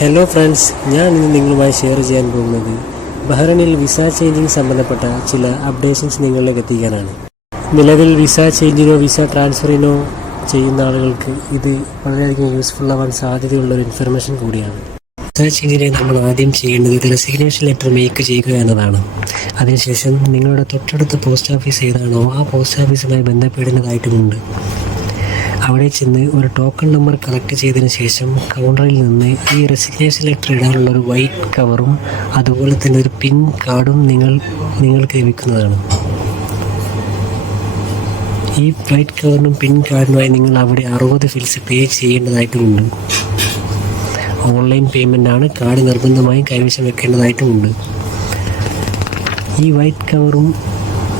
Hello friends ഞാൻ ഇന്ന് നിങ്ങളുമായി ഷെയർ ചെയ്യാൻ പോകുന്നത് ബഹ്റൈനിൽ വിസ ചേഞ്ചിങ് സംബന്ധപ്പെട്ട ചില അപ്ഡേഷൻസ് നിങ്ങളിലേക്ക് എത്തിക്കാനാണ്. നിലവിൽ വിസ ചേഞ്ചിനോ വിസ ട്രാൻസ്ഫറിനോ ചെയ്യുന്ന ആളുകൾക്ക് ഇത് വളരെയധികം യൂസ്ഫുൾ ആവാൻ സാധ്യതയുള്ള ഒരു ഇൻഫർമേഷൻ കൂടിയാണ്. വിസ ചേഞ്ചിനെ നമ്മൾ ആദ്യം ചെയ്യേണ്ടത് റെസിഗ്നേഷൻ ലെറ്റർ മേക്ക് ചെയ്യുക എന്നതാണ്. അതിനുശേഷം നിങ്ങളുടെ തൊട്ടടുത്ത പോസ്റ്റ് ഓഫീസ് ഏതാണോ ആ പോസ്റ്റ് ഓഫീസുമായി ബന്ധപ്പെടേണ്ടതായിട്ടുമുണ്ട് അവിടെ ചെന്ന് ഒരു ടോക്കൺ നമ്പർ കളക്ട് ചെയ്തതിന് ശേഷം കൗണ്ടറിൽ നിന്ന് ഈ റെസിഗ്നേഷൻ ലെറ്റർ ഇടാനുള്ള ഒരു വൈറ്റ് കവറും അതുപോലെ തന്നെ ഒരു പിൻ കാർഡും നിങ്ങൾ നിങ്ങൾക്ക് ലഭിക്കുന്നതാണ്. ഈ വൈറ്റ് കവറിനും പിൻ കാർഡിനുമായി നിങ്ങൾ അവിടെ അറുപത് ഫിൽസ് പേ ചെയ്യേണ്ടതായിട്ടുമുണ്ട് ഓൺലൈൻ പേയ്മെന്റ് ആണ് കാർഡ് നിർബന്ധമായും കൈവശം വെക്കേണ്ടതായിട്ടുമുണ്ട് ഈ വൈറ്റ് കവറും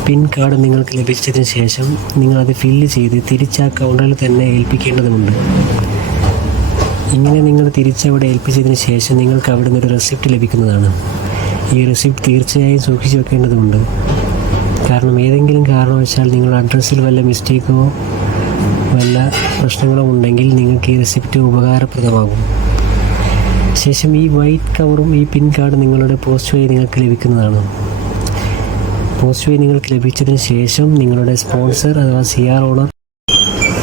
പിൻ കാർഡ് നിങ്ങൾക്ക് ലഭിച്ചതിന് ശേഷം നിങ്ങൾ അത് ഫില്ല് ചെയ്ത് തിരിച്ച് ആ കൗണ്ടറിൽ തന്നെ ഏൽപ്പിക്കേണ്ടതുണ്ട്. ഇങ്ങനെ നിങ്ങൾ തിരിച്ചവിടെ ഏൽപ്പിച്ചതിന് ശേഷം നിങ്ങൾക്ക് അവിടെ നിന്ന് ഒരു റെസിപ്റ്റ് ലഭിക്കുന്നതാണ്. ഈ റെസിപ്റ്റ് തീർച്ചയായും സൂക്ഷിച്ചു വെക്കേണ്ടതുണ്ട്. കാരണം ഏതെങ്കിലും കാരണവശാൽ നിങ്ങളുടെ അഡ്രസ്സിൽ വല്ല മിസ്റ്റേക്കോ വല്ല പ്രശ്നങ്ങളോ ഉണ്ടെങ്കിൽ നിങ്ങൾക്ക് ഈ റെസിപ്റ്റ് ഉപകാരപ്രദമാകും. ശേഷം ഈ വൈറ്റ് കവറും ഈ പിൻ കാർഡും നിങ്ങളുടെ പോസ്റ്റ് വഴി നിങ്ങൾക്ക് ലഭിക്കുന്നതാണ്. പോസ്റ്റ് നിങ്ങൾക്ക് ലഭിച്ചതിന് ശേഷം നിങ്ങളുടെ സ്പോൺസർ അഥവാ സി ആർ ഓണർ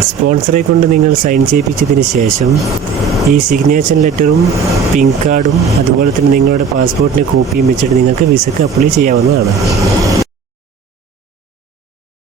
സ്പോൺസറെ കൊണ്ട് നിങ്ങൾ സൈൻ ചെയ്യിപ്പിച്ചതിന് ശേഷം ഈ സിഗ്നേച്ചർ ലെറ്ററും പിൻ കാർഡും അതുപോലെ തന്നെ നിങ്ങളുടെ പാസ്പോർട്ടിന്റെ കോപ്പിയും വെച്ചിട്ട് നിങ്ങൾക്ക് വിസക്ക് അപ്ലൈ ചെയ്യാവുന്നതാണ്.